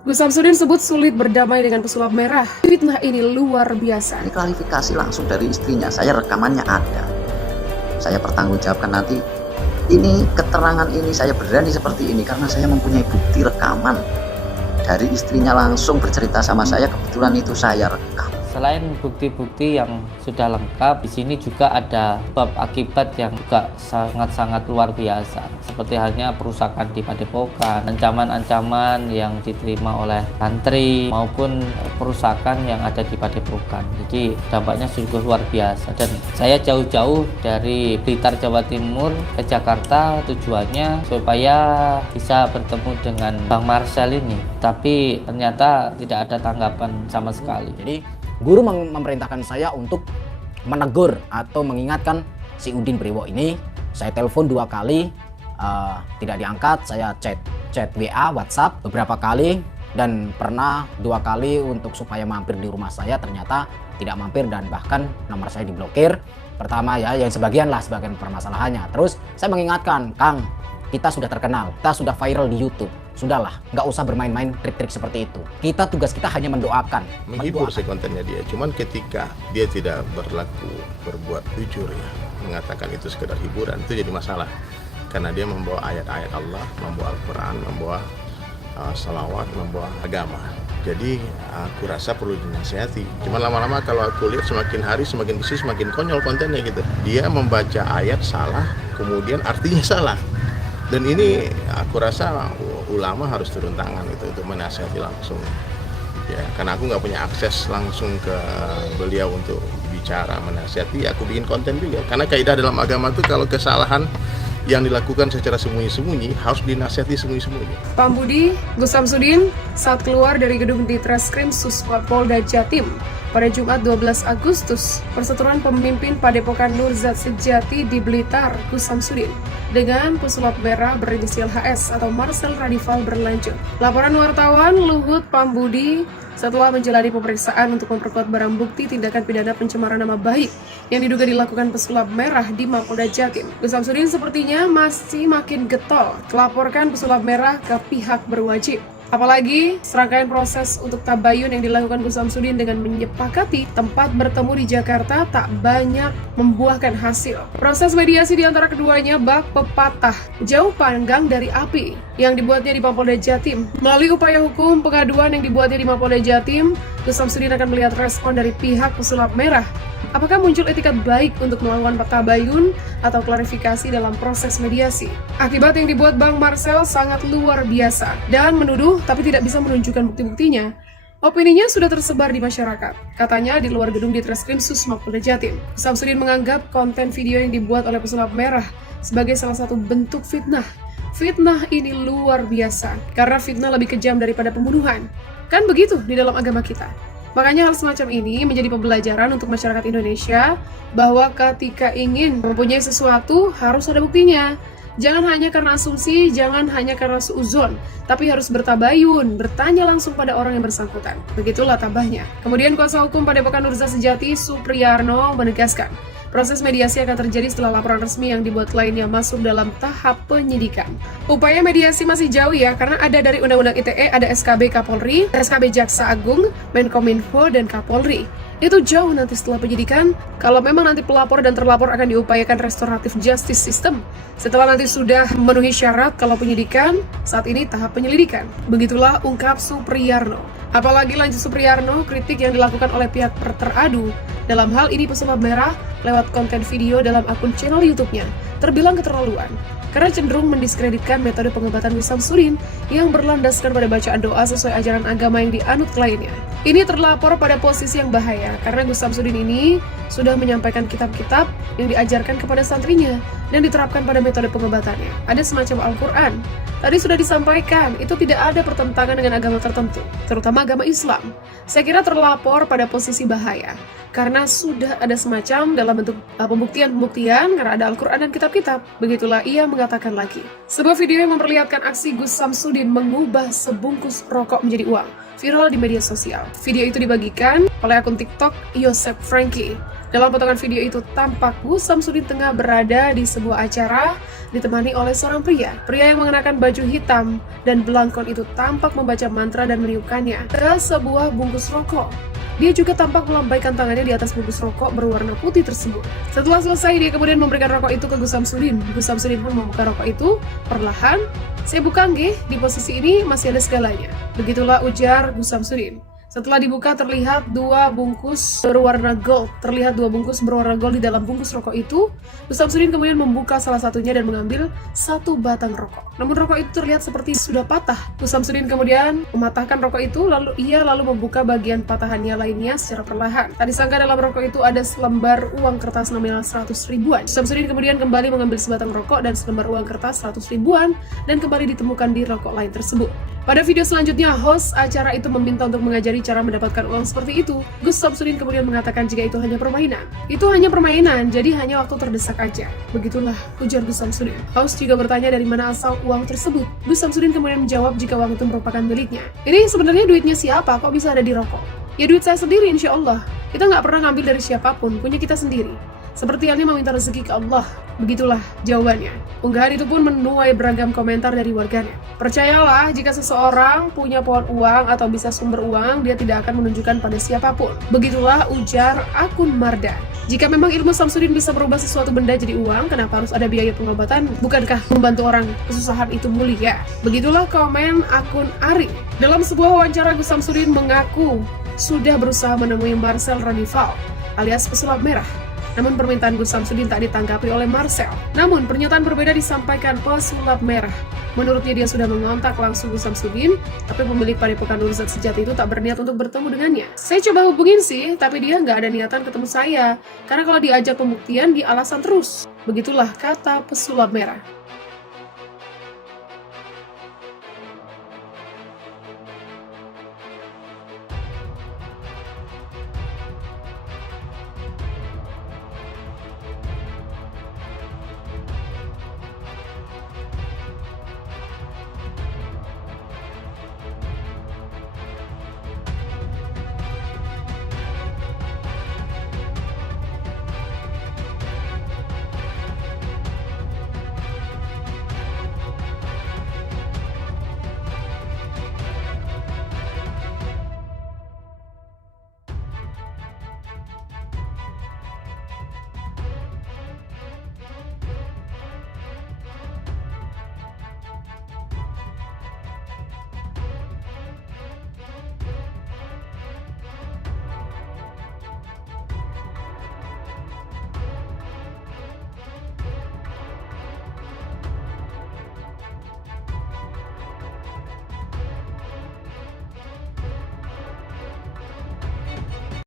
Gus Samsudin sebut sulit berdamai dengan pesulap merah. Fitnah ini luar biasa. Ini klarifikasi langsung dari istrinya. Saya rekamannya ada. Saya pertanggungjawabkan nanti. Ini keterangan ini saya berani seperti ini karena saya mempunyai bukti rekaman dari istrinya langsung bercerita sama saya. Kebetulan itu saya rekam. Selain bukti-bukti yang sudah lengkap, di sini juga ada sebab akibat yang juga sangat-sangat luar biasa. Seperti halnya perusakan di padepokan, ancaman-ancaman yang diterima oleh santri maupun perusakan yang ada di padepokan. Jadi dampaknya sungguh luar biasa. Dan saya jauh-jauh dari Blitar, Jawa Timur ke Jakarta tujuannya supaya bisa bertemu dengan Bang Marcel ini. Tapi ternyata tidak ada tanggapan sama sekali. Jadi guru memerintahkan saya untuk menegur atau mengingatkan si Udin Priwo ini. Saya telepon 2 kali, tidak diangkat. Saya chat WA, WhatsApp beberapa kali, dan pernah 2 kali untuk supaya mampir di rumah saya, ternyata tidak mampir dan bahkan nomor saya diblokir. Pertama ya, yang sebagian permasalahannya. Terus saya mengingatkan, Kang, kita sudah terkenal, kita sudah viral di YouTube. Sudahlah, nggak usah bermain-main trik-trik seperti itu. Tugas kita hanya mendoakan. Menghibur sih kontennya dia. Cuman ketika dia tidak berbuat jujur ya, mengatakan itu sekedar hiburan, itu jadi masalah. Karena dia membawa ayat-ayat Allah, membawa Al-Quran, membawa salawat, membawa agama. Jadi aku rasa perlu dinasihati. Cuman lama-lama kalau aku lihat semakin hari semakin bisnis semakin konyol kontennya gitu. Dia membaca ayat salah, kemudian artinya salah. Dan ini aku rasa ulama harus turun tangan itu untuk menasihati langsung. Ya, karena aku nggak punya akses langsung ke beliau untuk bicara menasihati, aku bikin konten juga. Karena kaidah dalam agama itu kalau kesalahan yang dilakukan secara sembunyi-sembunyi harus dinasihati sembunyi-sembunyi. Pak Budi, Gus Samsudin saat keluar dari gedung Ditreskrim Suspolda Polda Jatim pada Jumat 12 Agustus, Persatuan Pemimpin Padepokan Nurzat Sejati di Blitar, Gus Samsudin, dengan pesulap merah berinisial HS atau Marcel Radival berlanjut. Laporan wartawan Luhut Pambudi setelah menjalani pemeriksaan untuk memperkuat barang bukti tindakan pidana pencemaran nama baik yang diduga dilakukan pesulap merah di Mapolda Jatim. Gus Samsudin sepertinya masih makin getol melaporkan pesulap merah ke pihak berwajib. Apalagi serangkaian proses untuk tabayun yang dilakukan Gus Samsudin dengan menyepakati tempat bertemu di Jakarta tak banyak membuahkan hasil. Proses mediasi di antara keduanya bak pepatah jauh panggang dari api yang dibuatnya di Mapolda Jatim. Melalui upaya hukum pengaduan yang dibuatnya di Mapolda Jatim, Gus Samsudin akan melihat respon dari pihak pesulap merah. Apakah muncul etikat baik untuk melakukan tabayun atau klarifikasi dalam proses mediasi? Akibat yang dibuat Bang Marcel sangat luar biasa dan menuduh tapi tidak bisa menunjukkan bukti-buktinya. Opininya sudah tersebar di masyarakat. Katanya di luar gedung Ditreskrim Sus Mapolda Jatim. Samsudin menganggap konten video yang dibuat oleh pesulap merah sebagai salah satu bentuk fitnah. Fitnah ini luar biasa karena fitnah lebih kejam daripada pembunuhan. Kan begitu di dalam agama kita. Makanya hal semacam ini menjadi pembelajaran untuk masyarakat Indonesia bahwa ketika ingin mempunyai sesuatu harus ada buktinya. Jangan hanya karena asumsi, jangan hanya karena suuzon, tapi harus bertabayun, bertanya langsung pada orang yang bersangkutan. Begitulah tabahnya. Kemudian kuasa hukum Padepokan Nurzat Sejati Supriyarno menegaskan, proses mediasi akan terjadi setelah laporan resmi yang dibuat kliennya masuk dalam tahap penyidikan. Upaya mediasi masih jauh ya, karena ada dari Undang-Undang ITE, ada SKB Kapolri, SKB Jaksa Agung, Menkominfo, dan Kapolri. Itu jauh nanti setelah penyidikan, kalau memang nanti pelapor dan terlapor akan diupayakan restoratif justice system. Setelah nanti sudah memenuhi syarat kalau penyidikan, saat ini tahap penyelidikan. Begitulah ungkap Supriyarno. Apalagi lanjut Supriyarno, kritik yang dilakukan oleh pihak teradu dalam hal ini pesulap merah lewat konten video dalam akun channel YouTube-nya terbilang keterlaluan karena cenderung mendiskreditkan metode pengobatan Gus Samsudin yang berlandaskan pada bacaan doa sesuai ajaran agama yang dianut kliennya. Ini terlapor pada posisi yang bahaya karena Gus Samsudin ini sudah menyampaikan kitab-kitab yang diajarkan kepada santrinya dan diterapkan pada metode pengobatannya. Ada semacam Al-Quran. Tadi sudah disampaikan, itu tidak ada pertentangan dengan agama tertentu, terutama agama Islam. Saya kira terlapor pada posisi bahaya, karena sudah ada semacam dalam bentuk pembuktian-pembuktian, karena ada Al-Quran dan kitab-kitab. Begitulah ia mengatakan lagi. Sebuah video yang memperlihatkan aksi Gus Samsudin mengubah sebungkus rokok menjadi uang, viral di media sosial. Video itu dibagikan oleh akun TikTok Yosef Franky. Dalam potongan video itu tampak Gus Samsudin tengah berada di sebuah acara ditemani oleh seorang pria. Pria yang mengenakan baju hitam dan belangkon itu tampak membaca mantra dan meniupkannya ke sebuah bungkus rokok. Dia juga tampak melambaikan tangannya di atas bungkus rokok berwarna putih tersebut. Setelah selesai, dia kemudian memberikan rokok itu ke Gus Samsudin. Gus Samsudin pun membuka rokok itu perlahan. "Saya buka nggih, di posisi ini masih ada segalanya." Begitulah ujar Gus Samsudin. Setelah dibuka terlihat dua bungkus berwarna gold. Di dalam bungkus rokok itu. Gus Samsudin kemudian membuka salah satunya dan mengambil satu batang rokok. Namun rokok itu terlihat seperti sudah patah. Gus Samsudin kemudian mematahkan rokok itu, lalu membuka bagian patahannya lainnya secara perlahan. Tak disangka dalam rokok itu ada selembar uang kertas nominal 100 ribuan. Gus Samsudin kemudian kembali mengambil sebatang rokok dan selembar uang kertas 100 ribuan dan kembali ditemukan di rokok lain tersebut. Pada video selanjutnya, host acara itu meminta untuk mengajari cara mendapatkan uang seperti itu. Gus Samsudin kemudian mengatakan jika itu hanya permainan. Itu hanya permainan, jadi hanya waktu terdesak aja. Begitulah ujar Gus Samsudin. Host juga bertanya dari mana asal uang tersebut. Gus Samsudin kemudian menjawab jika uang itu merupakan miliknya. Ini sebenarnya duitnya siapa? Kok bisa ada di rokok? Ya duit saya sendiri, insya Allah. Kita nggak pernah ngambil dari siapapun, punya kita sendiri. Seperti halnya meminta rezeki ke Allah. Begitulah jawabannya. Unggahan itu pun menuai beragam komentar dari warganet. Percayalah, jika seseorang punya pohon uang atau bisa sumber uang, dia tidak akan menunjukkan pada siapapun. Begitulah ujar akun Mardan. Jika memang ilmu Samsudin bisa merubah sesuatu benda jadi uang, kenapa harus ada biaya pengobatan? Bukankah membantu orang kesusahan itu mulia? Begitulah komen akun Ari. Dalam sebuah wawancara, Gus Samsudin mengaku sudah berusaha menemui Marcel Ranival alias pesulap merah. Namun permintaan Gus Samsudin tak ditanggapi oleh Marcel. Namun pernyataan berbeda disampaikan pesulap merah. Menurutnya dia sudah mengontak langsung Gus Samsudin, tapi pemilik Padepokan Nurzat Sejati itu tak berniat untuk bertemu dengannya. "Saya coba hubungin sih, tapi dia nggak ada niatan ketemu saya. Karena kalau diajak pembuktian, dia alasan terus." Begitulah kata pesulap merah.